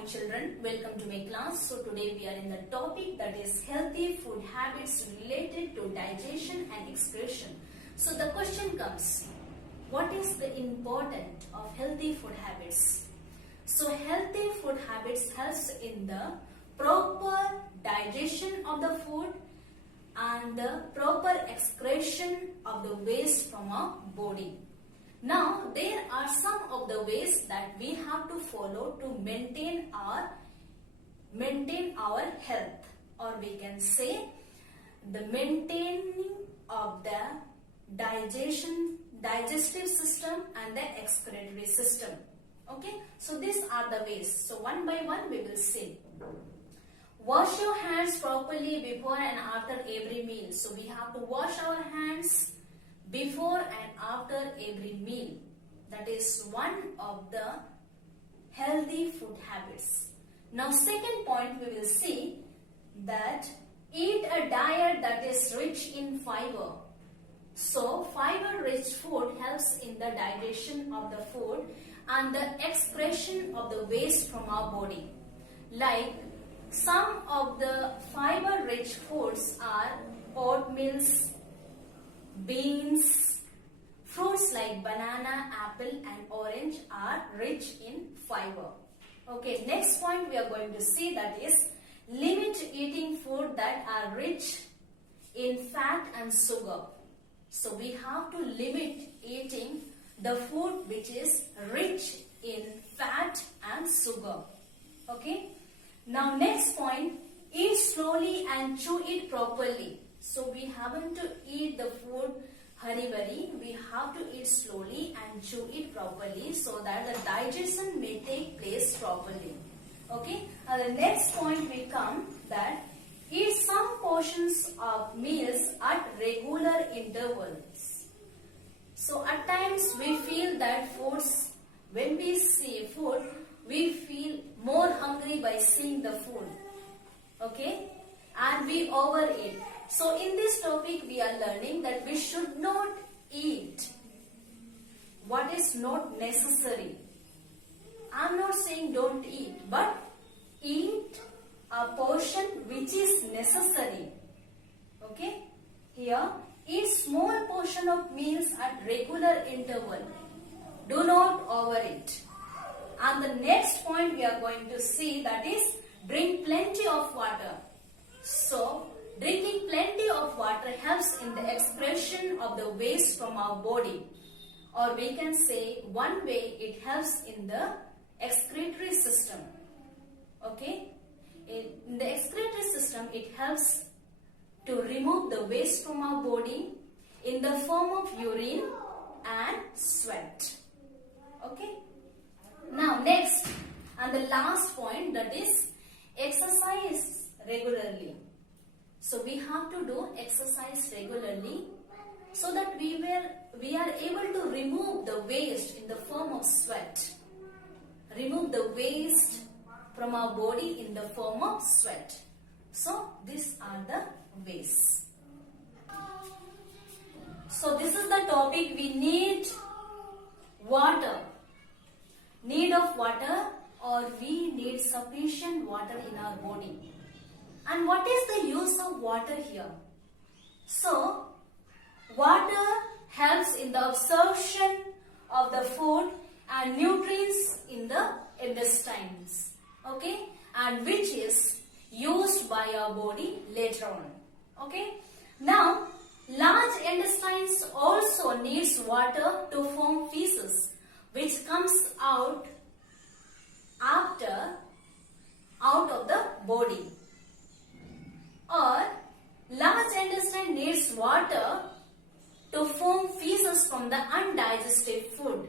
morning children, welcome to my class. So today we are in the topic that is healthy food habits related to digestion and excretion. So the question comes, what is the importance of healthy food habits? So healthy food habits helps in the proper digestion of the food and the proper excretion of the waste from our body. Now, there are some of the ways that we have to follow to maintain our health, or we can say the maintaining of the digestive system and the excretory system. Okay, so these are the ways. So one by one we will see. Wash your hands properly before and after every meal. So we have to wash our hands before and after every meal. That is one of the healthy food habits. Now second point we will see that eat a diet that is rich in fiber. So fiber rich food helps in the digestion of the food and the excretion of the waste from our body. Like some of the fiber rich foods are oatmeals, beans, fruits like banana, apple and orange are rich in fiber. Okay, next point we are going to see, that is limit eating food that are rich in fat and sugar. So we have to limit eating the food which is rich in fat and sugar. Okay. Now next point, eat slowly and chew it properly. So we haven't to eat the food hurry-burry. We have to eat slowly and chew it properly so that the digestion may take place properly. Okay. The next point we come that eat some portions of meals at regular intervals. So at times we feel that when we see food, we feel more hungry by seeing the food. Okay. And we overeat. So in this topic we are learning that we should not eat what is not necessary. I am not saying don't eat, but eat a portion which is necessary. Okay. Here, eat small portion of meals at regular interval. Do not overeat. And the next point we are going to see, that is drink plenty of water. So, drinking plenty of water helps in the excretion of the waste from our body. Or we can say one way it helps in the excretory system. Okay. In the excretory system, it helps to remove the waste from our body in the form of urine and sweat. Okay. Now next and the last point, that is exercise regularly. So we have to do exercise regularly so that we are able to remove the waste in the form of sweat. Remove the waste from our body in the form of sweat. So these are the ways. So this is the topic. We need water. Need of water, or we need sufficient water in our body. And what is the use of water here? So, water helps in the absorption of the food and nutrients in the intestines. Okay? And which is used by our body later on. Okay? Now, large intestines also needs water to form feces, which comes out of the body. Or large intestine needs water to form feces from the undigested food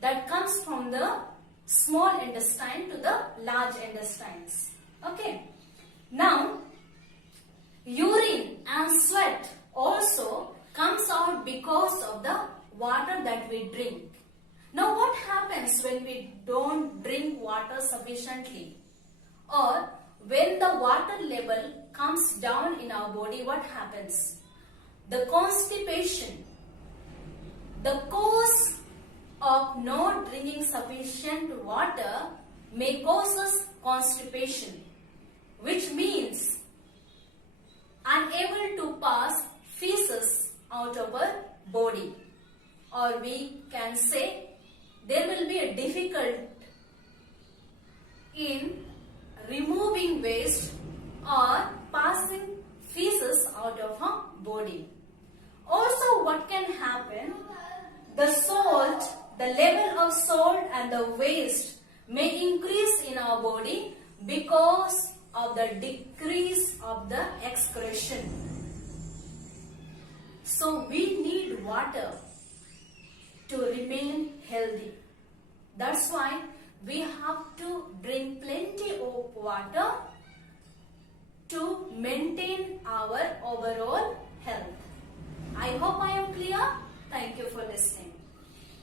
that comes from the small intestine to the large intestines. Okay. Now, urine and sweat also comes out because of the water that we drink. Now what happens when we don't drink water sufficiently? Or when the water level comes down in our body, what happens? The constipation. The cause of not drinking sufficient water may cause us constipation, which means unable to pass feces out of our body, or we can say there will be a difficult in removing waste or passing feces out of our body. Also, what can happen? The level of salt and the waste may increase in our body because of the decrease of the excretion. So we need water to remain healthy. That's why we have to drink plenty of water to maintain our overall health. I hope I am clear. Thank you for listening.